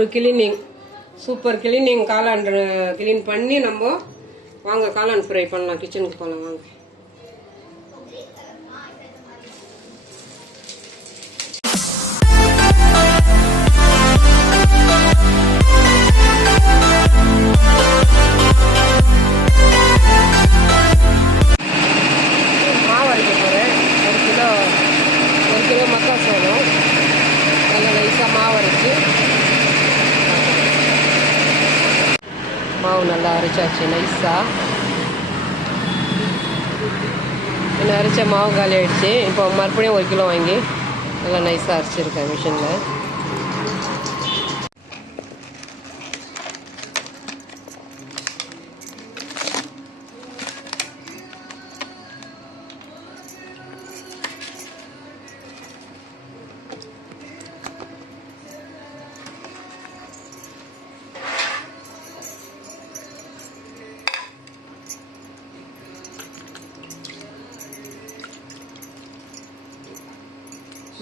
ஒரு cleaning, super cleaning. காளான் clean பண்ணி நம்ம வாங்க காளான் ஃப்ரை பண்ணலாம். கிச்சனுக்கு போகலாம் வாங்க. மாவு அரைக்க போகிறேன். ஒரு கிலோ மக்காசோளம் நல்லா நைஸாக மாவு அரைச்சி, மாவு நல்லா அரைச்சாச்சு நைஸாக. இன்னும் அரைச்ச மாவு காலி ஆகிடுச்சு. இப்போ மறுபடியும் ஒரு கிலோ வாங்கி நல்லா நைஸாக அரைச்சிருக்கேன் மிஷினில்.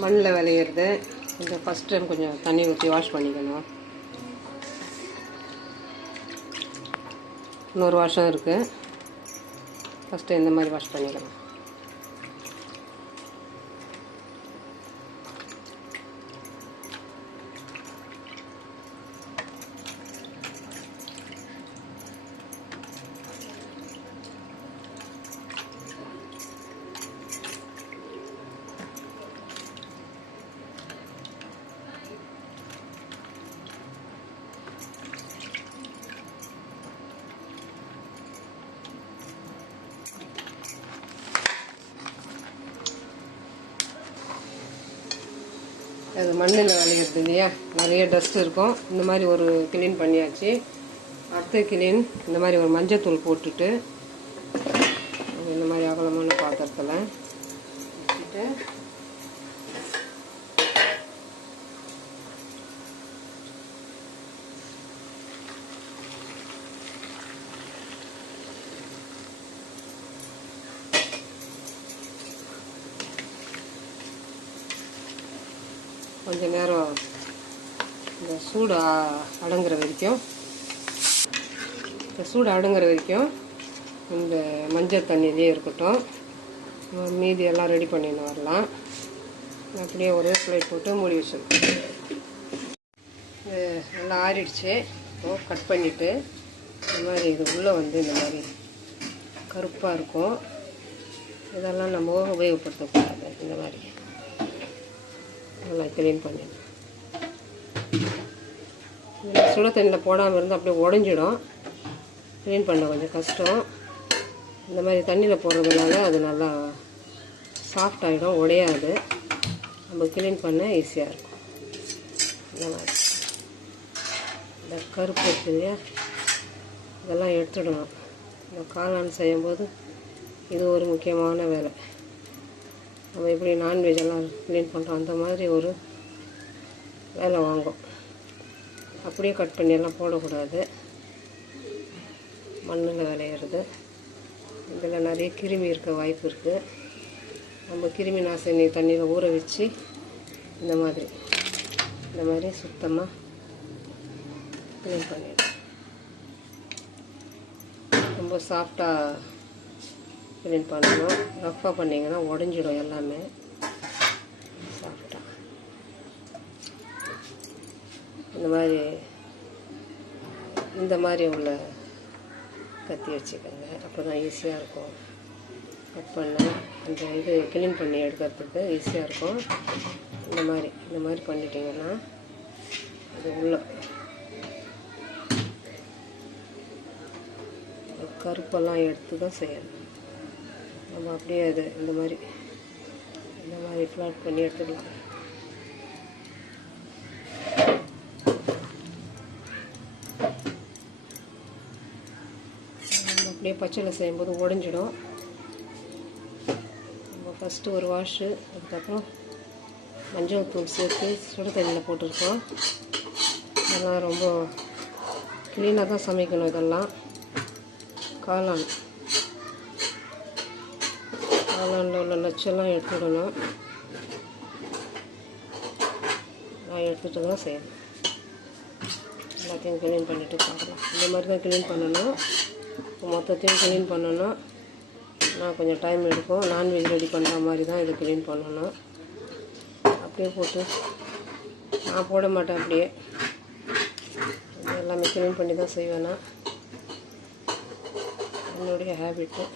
மண்ணில் விளையிறது இந்த ஃபஸ்ட் டைம் கொஞ்சம் தண்ணி ஊற்றி வாஷ் பண்ணிக்கணும். இன்னொரு வாஷம் இருக்குது. ஃபஸ்ட்டு இந்த மாதிரி வாஷ் பண்ணிக்கணும். அது மண்ணில் விளையிறது இல்லையா, நிறைய டஸ்ட் இருக்கும். இந்த மாதிரி ஒரு கிளீன் பண்ணியாச்சு. அடுத்த கிளீன் இந்த மாதிரி ஒரு மஞ்சத்தூள் போட்டுட்டு இந்த மாதிரி அகலமான பாத்திரத்தில் வச்சுட்டு கொஞ்ச நேரம் இந்த சூடு அடங்குற வரைக்கும் இந்த மஞ்சள் தண்ணியிலே இருக்கட்டும். மீதி எல்லாம் ரெடி பண்ணின்னு வரலாம். அப்படியே ஒரே பிளேட் போட்டு மூடி வச்சிருக்கோம். நல்லா ஆறிடுச்சு. இப்போது கட் பண்ணிவிட்டு இந்த மாதிரி இது உள்ளே வந்து இந்த மாதிரி கருப்பாக இருக்கும். இதெல்லாம் நம்ம உபயோகப்படுத்தக்கூடாது. இந்த மாதிரி நல்லா க்ளீன் பண்ணிடணும். சுட தண்ணியில் போடாமல் இருந்தால் அப்படியே உடஞ்சிடும். க்ளீன் பண்ண கொஞ்சம் கஷ்டம். இந்த மாதிரி தண்ணியில் போடுறதுனால அது நல்லா சாஃப்ட் ஆகிடும், உடையாது. நம்ம க்ளீன் பண்ண ஈஸியாக இருக்கும். இந்த மாதிரி இந்த கருப்பு இருக்குது இல்லையா, இதெல்லாம் எடுத்துடணும். இந்த காளான் செய்யும்போது இது ஒரு முக்கியமான வேலை. நம்ம எப்படி நான்வெஜ் எல்லாம் க்ளீன் பண்ணுறோம் அந்த மாதிரி ஒரு வேலை வாங்கும். அப்படியே கட் பண்ணி எல்லாம் போடக்கூடாது. மண்ணில் விளையிறது இதில் நிறைய கிருமி இருக்க வாய்ப்பு இருக்குது. நம்ம கிருமி நாசினி தண்ணியில் ஊற வச்சு இந்த மாதிரி சுத்தமாக க்ளீன் பண்ணிடணும். ரொம்ப சாஃப்டாக க்ளீன் பண்ணணும். ரஃப்பாக பண்ணிங்கன்னா உடஞ்சிடும் எல்லாமே. சாஃப்டாக இந்த மாதிரி உள்ள கத்தி வச்சுக்கோங்க. அப்போ தான் ஈஸியாக இருக்கும் கட் பண்ண. அந்த இது க்ளீன் பண்ணி எடுக்கிறதுக்கு ஈஸியாக இருக்கும். இந்த மாதிரி பண்ணிட்டீங்கன்னா அது உள்ள கருப்பெல்லாம் எடுத்து தான் செய்யணும். நம்ம அப்படியே அது இந்த மாதிரி ஃப்ளாட் பண்ணி எடுத்துக்கலாம். நம்ம அப்படியே பச்சையில் செய்யும்போது உடஞ்சிடும். நம்ம ஃபஸ்ட்டு ஒரு வாஷு, அதுக்கப்புறம் மஞ்சள் தூள் சேர்த்து சுடு தண்ணியில் போட்டிருக்கோம். இதெல்லாம் ரொம்ப க்ளீனாக தான் சமைக்கணும். இதெல்லாம் காளானில் உள்ள நச்செல்லாம் எடுத்துடணும். நான் எடுத்துகிட்டு தான் செய்யணும். எல்லாத்தையும் க்ளீன் பண்ணிவிட்டு பார்க்கலாம். இந்த மாதிரி தான் க்ளீன் பண்ணணும். மொத்தத்தையும் க்ளீன் பண்ணணும். நான் கொஞ்சம் டைம் எடுக்கும். நான்வெஜ் ரெடி பண்ணுற மாதிரி தான் இதை க்ளீன் பண்ணணும். அப்படியே போட்டு நான் போட மாட்டேன். அப்படியே எல்லாமே க்ளீன் பண்ணி தான் செய்வேன். நான் என்னுடைய ஹேபிட்டு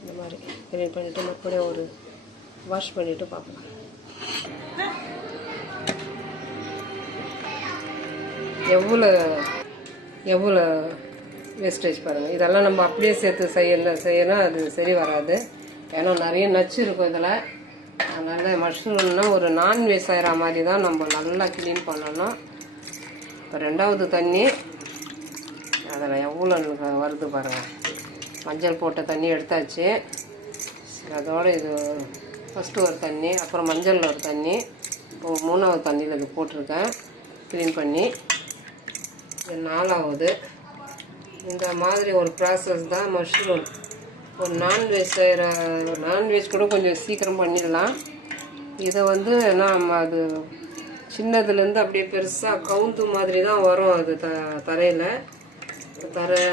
இந்த மாதிரி க்ளீன் பண்ணிவிட்டு மறுபடியும் ஒரு வாஷ் பண்ணிவிட்டு பார்க்கலாம். எவ்வளோ வேஸ்டேஜ் பாருங்கள். இதெல்லாம் நம்ம அப்படியே சேர்த்து செய்யணும் அது சரி வராது. ஏன்னா நிறைய நச்சு இருக்கும் இதில். அதனால் மஷ்ரூம்னா ஒரு நான்வெஜ் செய்கிற மாதிரி தான் நம்ம நல்லா க்ளீன் பண்ணணும். இப்போ 2வது தண்ணி அதில் எவ்வளோ வருது பாருங்கள். மஞ்சள் போட்ட தண்ணி எடுத்தாச்சு. அதோடு இது ஃபஸ்ட்டு ஒரு தண்ணி, அப்புறம் மஞ்சள் ஒரு தண்ணி, இப்போ 3வது தண்ணியில் இது போட்டிருக்கேன் க்ளீன் பண்ணி. இது 4வது. இந்த மாதிரி ஒரு ப்ராசஸ் தான் மஷ்ரூம். ஒரு நான்வெஜ் செய்கிற நான்வெஜ் கூட கொஞ்சம் சீக்கிரம் பண்ணிடலாம். இதை வந்து நாம் அது சின்னதுலேருந்து அப்படியே பெருசாக கவுந்து மாதிரி தான் வரும். அது தரையில்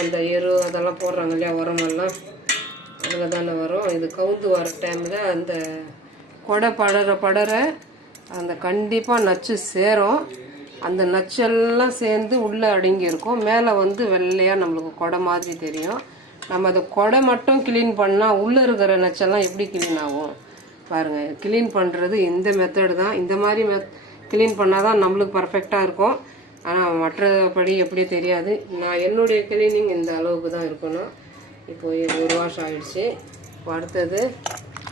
அந்த எரு அதெல்லாம் போடுறாங்க இல்லையா, உரமெல்லாம் அதில் தானே வரும். இது கவுந்து வர டைமில் அந்த கொடை படர அந்த கண்டிப்பாக நச்சு சேரும். அந்த நச்செல்லாம் சேர்ந்து உள்ளே அடங்கி இருக்கும். மேலே வந்து வெள்ளையாக நம்மளுக்கு கொடை மாதிரி தெரியும். நம்ம அதை கொடை மட்டும் க்ளீன் பண்ணால் உள்ளே இருக்கிற நச்செல்லாம் எப்படி க்ளீன் ஆகும் பாருங்கள். க்ளீன் பண்ணுறது இந்த மெத்தடு தான். இந்த மாதிரி க்ளீன் பண்ணால் தான் நம்மளுக்கு பர்ஃபெக்டாக இருக்கும். ஆனால் மற்றபடி எப்படி தெரியாது. நான் என்னுடைய க்ளீனிங் இந்த அளவுக்கு தான் இருக்கணும். இப்போ ஒரு வாஷம் ஆகிடுச்சு. இப்போ அடுத்தது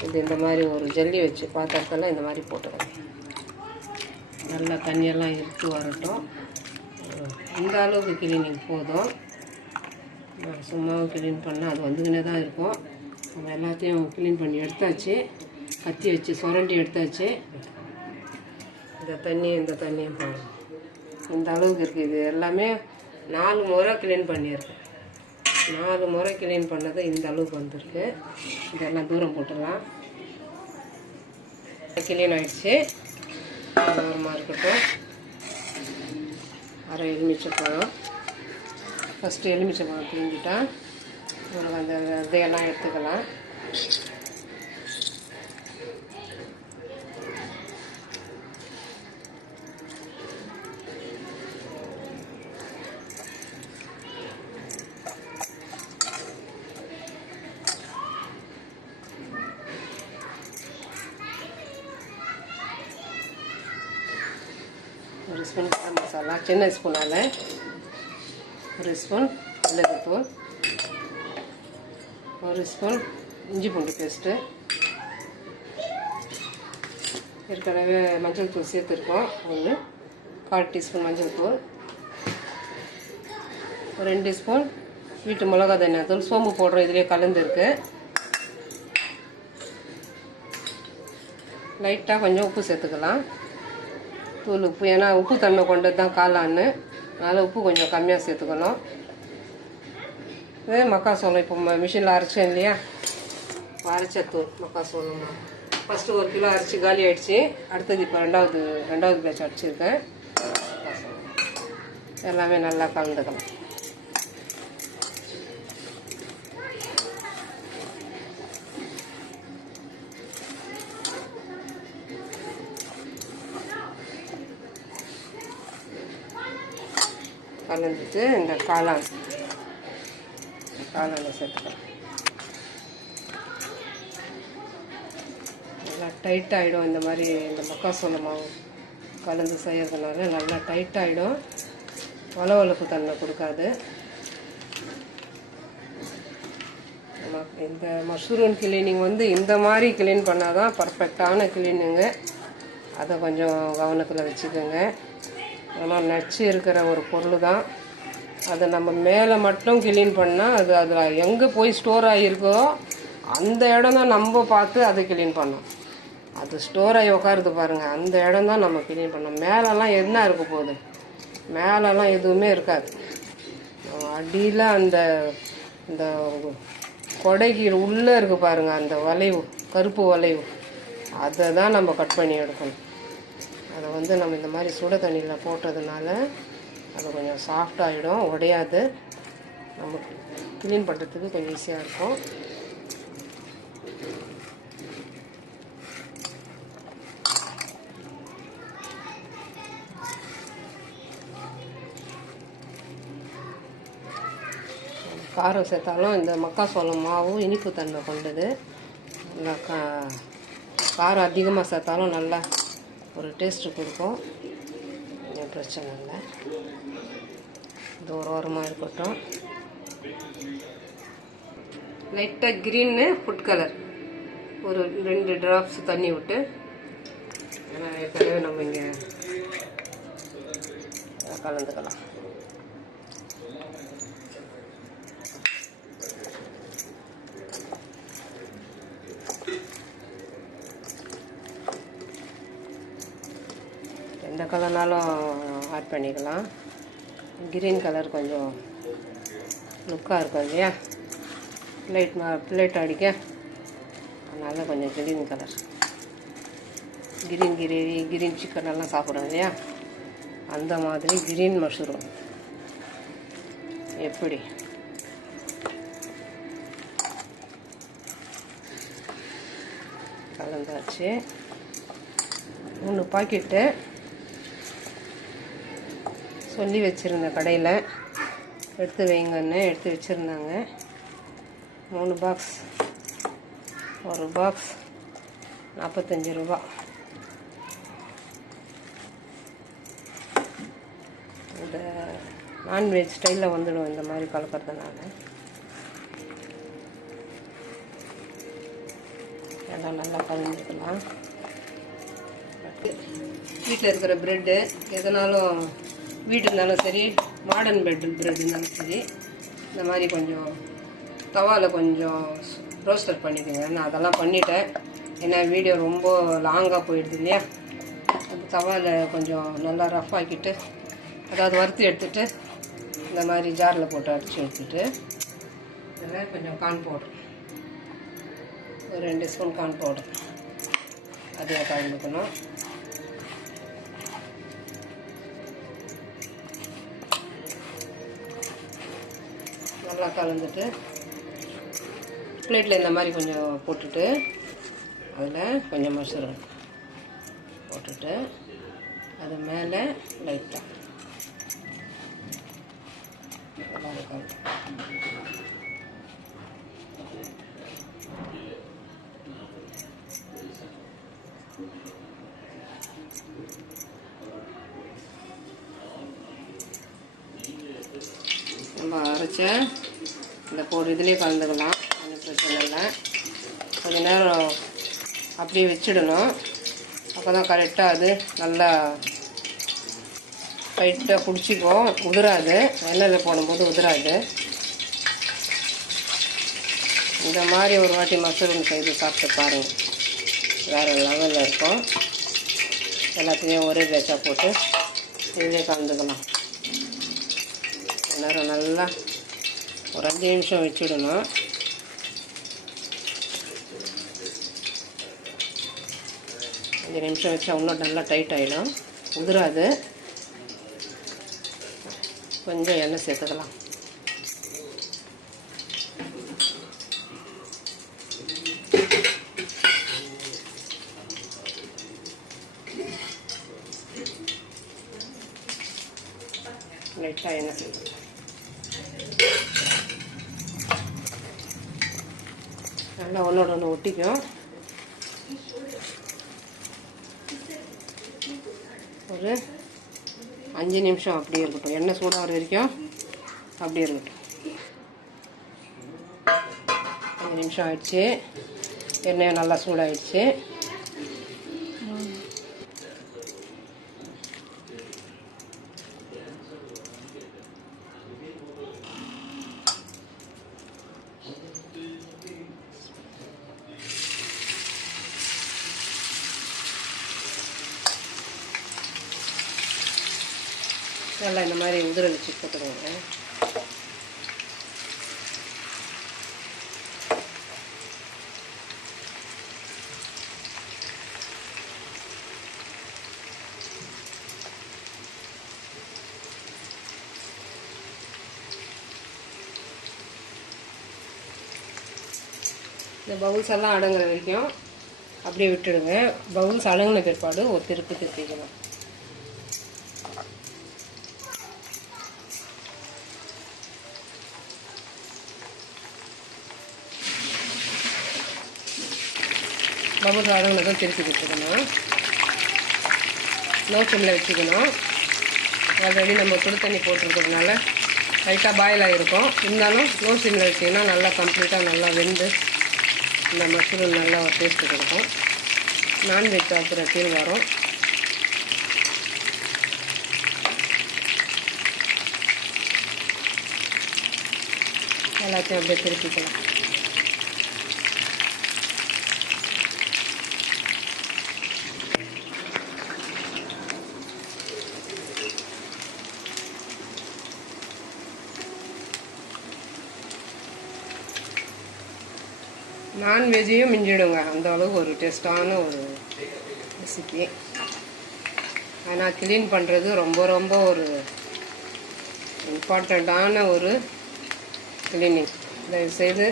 இது இந்த மாதிரி ஒரு ஜல்லி வச்சு பாத்திரத்தெல்லாம் இந்த மாதிரி போட்டுக்கிறேன். நல்லா தண்ணியெல்லாம் எடுத்து வரட்டும். இந்த அளவுக்கு க்ளீனிங் போதும். சும்மாவும் க்ளீன் பண்ணால் அது வந்துக்கினே தான் இருக்கும். நம்ம எல்லாத்தையும் க்ளீன் பண்ணி எடுத்தாச்சு. கத்தி வச்சு சுரண்டி எடுத்தாச்சு. இந்த தண்ணியும் பாருங்கள் இந்த அளவுக்கு இருக்குது. இது எல்லாமே 4 முறை க்ளீன் பண்ணியிருக்கேன். 4 முறை க்ளீன் பண்ணது இந்த அளவுக்கு வந்திருக்கு. இதெல்லாம் தூரம் போட்டுடலாம். க்ளீன் ஆகிடுச்சு. ஓரமாக இருக்கட்டும். அரை எலுமிச்சைப்பழம். ஃபஸ்ட்டு எலுமிச்சைப்பழம் பிழிஞ்சிட்டா உங்களுக்கு அந்த இதையெல்லாம் எடுத்துக்கலாம். ஒரு ஸ்பூன் கரம் மசாலா சின்ன ஸ்பூனால், ஒரு ஸ்பூன் மிளகுத்தூள், ஒரு ஸ்பூன் இஞ்சி பூண்டு பேஸ்ட்டு, ஏற்கனவே மஞ்சள் தூள் சேர்த்துருக்கோம். 1/4 டீஸ்பூன் மஞ்சள் தூள், ஒரு 2 ஸ்பூன் வீட்டு மிளகா தனியா தூள், சோம்பு போடுறோம் இதிலே கலந்துருக்கு. லைட்டாக கொஞ்சம் உப்பு சேர்த்துக்கலாம். தூள் உப்பு, ஏன்னா உப்பு தன்மை கொண்டது தான் காளான்னு, அதனால் உப்பு கொஞ்சம் கம்மியாக சேர்த்துக்கணும். இதே மக்காசோளம் இப்போ மிஷினில் அரைச்சேன் இல்லையா, அரைச்ச தூள் மக்காசோளம். ஃபஸ்ட்டு 1 கிலோ அரைச்சி காலி ஆகிடுச்சு. அடுத்தது இப்போ ரெண்டாவது பேட்ச் அடிச்சிருக்கேன். எல்லாமே நல்லா கலந்துக்கலாம். கலந்துட்டு இந்த காளானை சேர்த்துக்கலாம். நல்லா டைட்டாகிடும். இந்த மாதிரி இந்த மக்காசோள மாவு கலந்து செய்யறதுனால நல்லா டைட்டாகிடும். வளவளப்பு தன்மை கொடுக்காது. இந்த மஷ்ரூம் கிளீனிங் வந்து இந்த மாதிரி கிளீன் பண்ணால் தான் பர்ஃபெக்டான கிளீனிங்கு. அதை கொஞ்சம் கவனத்தில் வச்சுக்கோங்க. ஏன்னா நச்சு இருக்கிற ஒரு பொருள் தான். அதை நம்ம மேலே மட்டும் க்ளீன் பண்ணால் அது அதில் எங்கே போய் ஸ்டோர் ஆகியிருக்கோ அந்த இடம் தான் நம்ம பார்த்து அதை க்ளீன் பண்ணோம். அது ஸ்டோர் ஆகி உட்காருது பாருங்கள், அந்த இடம் தான் நம்ம க்ளீன் பண்ணோம். மேலெல்லாம் என்ன இருக்க போகுது? மேலெல்லாம் எதுவுமே இருக்காது. அடியில் அந்த இந்த கொடைக்கு உள்ளே இருக்குது பாருங்கள், அந்த வளைவு, கருப்பு வளைவு, அதை தான் நம்ம கட் பண்ணி எடுக்கணும். அதை வந்து நம்ம இந்த மாதிரி சுட தண்ணியில் போட்டதுனால அது கொஞ்சம் சாஃப்டாகிடும், உடையாது. நமக்கு க்ளீன் பண்ணுறதுக்கு கொஞ்சம் ஈஸியாக இருக்கும். காரம் சேர்த்தாலும் இந்த மக்காசோளம் மாவு இனிப்பு தன்மை கொண்டது. நல்லா காரம் அதிகமாக சேர்த்தாலும் நல்லா ஒரு டேஸ்ட்டு கொடுக்கும். கொஞ்சம் பிரச்சனை இல்லை. இது ஒரு ஓரமாக இருக்கட்டும். லைட்டாக க்ரீன்னு ஃபுட் கலர் ஒரு 2 ட்ராப்ஸ் தண்ணி விட்டு, ஏற்கனவே நம்ம இங்கே கலந்துக்கலாம். எந்த கலர்னாலும் ஆட் பண்ணிக்கலாம். க்ரீன் கலர் கொஞ்சம் லுக்காக இருக்கும் இல்லையா, பிளேட் அடிக்க, அதனால் கொஞ்சம் green colour. Green gravy, green chicken எல்லாம் சாப்பிட்றோம் இல்லையா, அந்த மாதிரி க்ரீன் மஷ்ரூம் எப்படி கலந்தாச்சு. 3 பாக்கெட்டு சொல்லி வச்சுருந்த கடையில் எடுத்து வைங்கன்னு எடுத்து வச்சுருந்தாங்க. 3 பாக்ஸ், ஒரு பாக்ஸ் 45 ரூபா. இந்த நான்வெஜ் ஸ்டைலில் வந்துடும் இந்த மாதிரி கலக்கிறதுனால. எல்லாம் நல்லா கலந்துக்கலாம். வீட்டில் இருக்கிற ப்ரெட்டு எதனாலும், வீடு இருந்தாலும் சரி, மாடர்ன் ப்ரெட் இருந்தாலும் சரி, இந்த மாதிரி கொஞ்சம் தவாவில் கொஞ்சம் ரோஸ்டர் பண்ணிக்கோங்க. நான் அதெல்லாம் பண்ணிட்டேன். ஏன்னா வீடியோ ரொம்ப லாங்காக போயிடுது இல்லையா. அது தவாவில் கொஞ்சம் நல்லா ரஃப் ஆக்கிட்டு, அதாவது வறுத்து எடுத்துகிட்டு இந்த மாதிரி ஜாரில் போட்டு அடித்து எடுத்துட்டு, இதில் கொஞ்சம் கார்ன் பவுடர், ஒரு 2 ஸ்பூன் கார்ன் பவுடர் அதில் கலந்துக்கணும். நல்லா கலந்துட்டு பிளேட்டில் இந்த மாதிரி கொஞ்சம் போட்டுட்டு, அதில் கொஞ்சம் மஷ்ரூம் போட்டுட்டு, அது மேலே லைட்டாக நம்ம அரைச்ச இந்த போடு இதுலேயே கலந்துக்கலாம். ஒன்றும் பிரச்சனை இல்லை. கொஞ்சம் நேரம் அப்படியே வச்சிடணும். அப்போ தான் கரெக்டாக அது நல்லா டைட்டாக பிடிச்சிக்கும், உதிராது. எண்ணெயில் போடும்போது உதிராது. இந்த மாதிரி ஒரு வாட்டி மஷ்ரூம் செய்து சாப்பிட்டு பாருங்கள், வேறு லெவலில் இருக்கும். எல்லாத்தையும் ஒரே பேட்சாக போட்டு இதுலேயே கலந்துக்கலாம். நேரம் நல்லா ஒரு 5 நிமிஷம் வச்சுடணும். அஞ்சு நிமிஷம் வச்சா இன்னும் நல்லா டைட் ஆகிடும், உதிராது. கொஞ்சம் எண்ணெய் சேர்த்துக்கலாம். லைட்டாக எண்ணெய் சேர்த்து நல்லா ஒன்றோட ஒன்று ஒட்டிக்கும். ஒரு 5 நிமிஷம் அப்படியே இருக்கட்டும். எண்ணெய் சூடாகிற வரைக்கும் அப்படியே இருக்கட்டும். 5 நிமிஷம் ஆயிடுச்சு. எண்ணெய் நல்லா சூடாகிடுச்சு. நல்லா இந்த மாதிரி உதிர வச்சு போட்டுருவாங்க. இந்த பவுல்ஸ் எல்லாம் அடங்குற வரைக்கும் அப்படியே விட்டுடுங்க. பவுல்ஸ் அடங்கின பிற்பாடு ஒரு திருப்பிக்கணும். பவுல்ஸ் அடங்கினதும் திருப்பி விட்டுக்கணும். லோ ஃப்ளேமில் வச்சுக்கணும். ஆல்ரெடி நம்ம சுடு தண்ணி போட்டிருக்கிறதுனால லைட்டாக பாயில் ஆகிருக்கும். இருந்தாலும் லோ ஃப்ளேமில் வச்சிங்கன்னா நல்லா கம்ப்ளீட்டாக நல்லா வெந்து இந்த மஷ்ரூம் நல்லா ஒரு டேஸ்ட்டு கொடுக்கும். நான்வெஜ் சாப்பிட்ற ஃபீல் வரும். எல்லாத்தையும் அப்படியே திருப்பிக்கலாம். நான்வெஜ்ஜையும் மிஞ்சிடுங்க, அந்த அளவுக்கு ஒரு டேஸ்டான ஒரு ரெசிபி. ஆனால் க்ளீன் பண்ணுறது ரொம்ப ரொம்ப ஒரு இம்பார்ட்டண்ட்டான ஒரு க்ளீனிங். தயவுசெய்து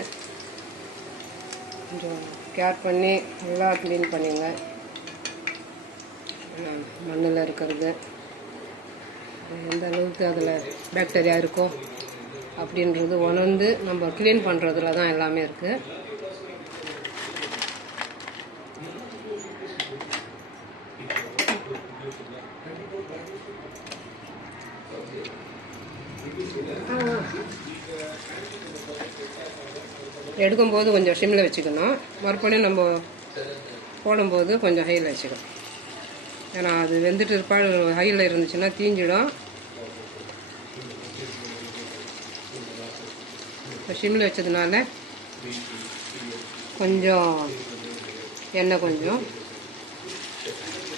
கொஞ்சம் கேர் பண்ணி நல்லா க்ளீன் பண்ணிங்க. மண்ணில் இருக்கிறது எந்த அளவுக்கு அதில் பாக்டீரியா இருக்கோ அப்படின்றது உணர்ந்து நம்ம க்ளீன் பண்ணுறதுல தான் எல்லாமே இருக்குது. எடுக்கும்போது கொஞ்சம் சிம்மில் வச்சுக்கணும். மறுபடியும் நம்ம போடும்போது கொஞ்சம் ஹையில் வச்சுக்கணும். ஏன்னா அது வெந்துட்டு இருப்பாடு ஹையில் இருந்துச்சுன்னா தீஞ்சிடும். இப்போ சிம்மில் வச்சதுனால கொஞ்சம் எண்ணெய் கொஞ்சம்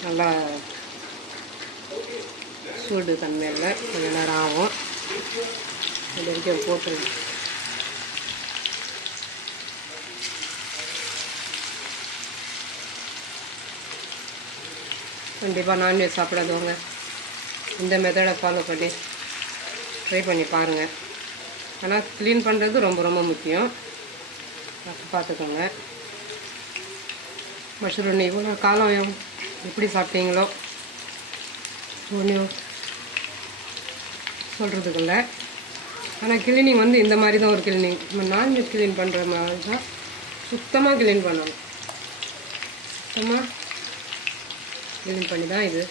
நல்லா சூடு தன்மையில் கொஞ்சம் நேரம் ஆகும். இது வரைக்கும் போட்டுருங்க. கண்டிப்பாக நான்வெஜ் சாப்பிடாதவங்க இந்த மெத்தடை ஃபாலோ பண்ணி ட்ரை பண்ணி பாருங்கள். ஆனால் க்ளீன் பண்ணுறது ரொம்ப ரொம்ப முக்கியம். பார்த்துக்கோங்க. மஷ்ரூம் இவ்வளோ காலம் எப்படி சாப்பிட்டீங்களோ ஒன்றும் சொல்கிறதுக்குள்ள. ஆனால் கிளீனிங் வந்து இந்த மாதிரி தான் ஒரு கிளீனிங். நம்ம நான்வெஜ் க்ளீன் பண்ணுற மாதிரி தான் சுத்தமாக க்ளீன் பண்ணணும். சுத்தமாக க்ளீன் பண்ணி தான் இது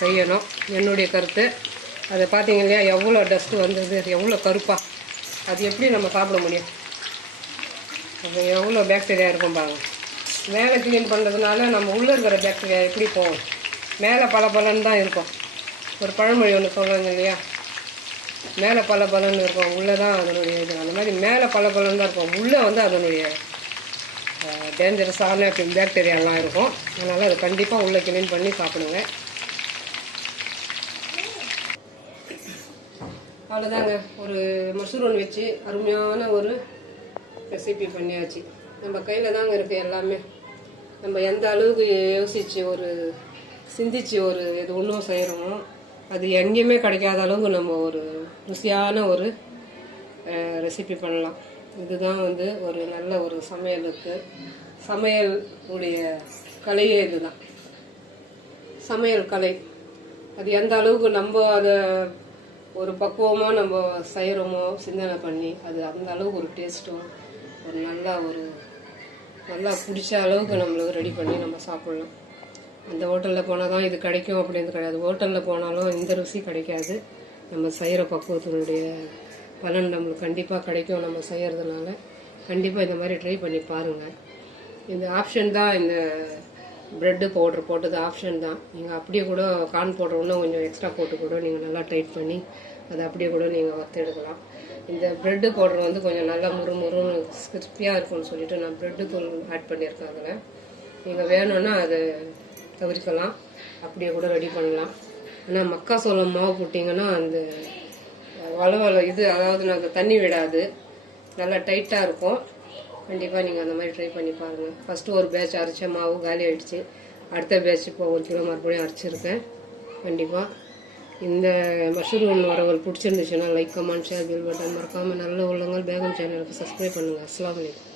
செய்யணும், என்னுடைய கருத்து. அதை பார்த்தீங்க இல்லையா, எவ்வளோ டஸ்ட்டு வந்தது, எவ்வளோ கருப்பாக. அது எப்படி நம்ம சாப்பிட முடியும்? அது எவ்வளோ பாக்டீரியா இருக்கும் பாருங்க. மேலே க்ளீன் பண்ணுறதுனால நம்ம உள்ளே இருக்கிற பாக்டீரியா எப்படி போகும்? மேலே பல பலன்னு தான் இருக்கும். ஒரு பழமொழி ஒன்று சொல்கிறாங்க இல்லையா, மேலே பல பலன்னு இருக்கும், உள்ளே தான் அதனுடைய இது. அந்த மாதிரி மேலே பல பலன்னு தான் இருக்கும், உள்ளே வந்து அதனுடைய டேஞ்சரஸான பாக்டீரியாலாம் இருக்கும். அதனால் அதை கண்டிப்பாக உள்ளே க்ளீன் பண்ணி சாப்பிடுங்க. அவ்வளோதாங்க, ஒரு மஷ்ரூம் வச்சு அருமையான ஒரு ரெசிபி பண்ணியாச்சு. நம்ம கையில் தாங்க இருக்குது எல்லாமே. நம்ம எந்த அளவுக்கு யோசித்து ஒரு சிந்திச்சு ஒரு இது ஒன்றும் செய்கிறோமோ அது எங்கேயுமே கிடைக்காத அளவுக்கு நம்ம ஒரு ருசியான ஒரு ரெசிபி பண்ணலாம். இதுதான் வந்து ஒரு நல்ல ஒரு சமையலுக்கு, சமையல் உடைய கலையே இதுதான், சமையல் கலை. அது எந்த அளவுக்கு நம்ம அதை ஒரு பக்குவமாக நம்ம செய்கிறோமோ சிந்தனை பண்ணி, அது அந்த அளவுக்கு ஒரு டேஸ்ட்டும் ஒரு நல்லா பிடிச்ச அளவுக்கு நம்மளுக்கு ரெடி பண்ணி நம்ம சாப்பிட்லாம். அந்த ஹோட்டலில் போனால் தான் இது கிடைக்கும் அப்படின்னு கிடையாது. ஹோட்டலில் போனாலும் இந்த ருசி கிடைக்காது. நம்ம செய்கிற பக்குவத்தினுடைய பலன் நம்மளுக்கு கண்டிப்பாக கிடைக்கும். நம்ம செய்கிறதுனால கண்டிப்பாக இந்த மாதிரி ட்ரை பண்ணி பாருங்கள். இந்த ஆப்ஷன் தான், இந்த ப்ரெட்டு பவுட்ரு போட்டது ஆப்ஷன் தான். நீங்கள் அப்படியே கூட கார்ன் பவுடர் இன்னும் கொஞ்சம் எக்ஸ்ட்ரா போட்டு கூட நீங்கள் நல்லா டைட் பண்ணி அதை அப்படியே கூட நீங்கள் வறுத்து எடுக்கலாம். இந்த ப்ரெட்டு பவுடர் வந்து கொஞ்சம் நல்லா முறுமுறுன்னு கிறிஸ்பியாக இருக்கும்னு சொல்லிட்டு நான் ப்ரெட்டு தூள் ஆட் பண்ணியிருக்கேன். அதில் நீங்கள் வேணும்னா அதை தவிர்க்கலாம், அப்படியே கூட ரெடி பண்ணலாம். ஆனால் மக்காசோளம் மாவு போட்டிங்கன்னா அந்த வளவள இது, அதாவது நாங்கள் தண்ணி விடாது, நல்லா டைட்டாக இருக்கும். கண்டிப்பாக நீங்கள் அந்த மாதிரி ட்ரை பண்ணி பாருங்கள். ஃபஸ்ட்டு ஒரு பேட்ச் அரைச்ச மாவு காலி ஆகிடுச்சு. அடுத்த பேட்ச் இப்போ 1 கிலோ மறுபடியும் அரைச்சிருக்கேன். கண்டிப்பாக இந்த மஷ்ரூம் வரவல் பிடிச்சிருந்துச்சுன்னா like, comment, share, bell button மறக்காமல் நல்ல உள்ளவங்க பேகம் சேனலுக்கு சப்ஸ்கிரைப் பண்ணுங்கள். அஸ்ஸலாமு அலைக்கும்.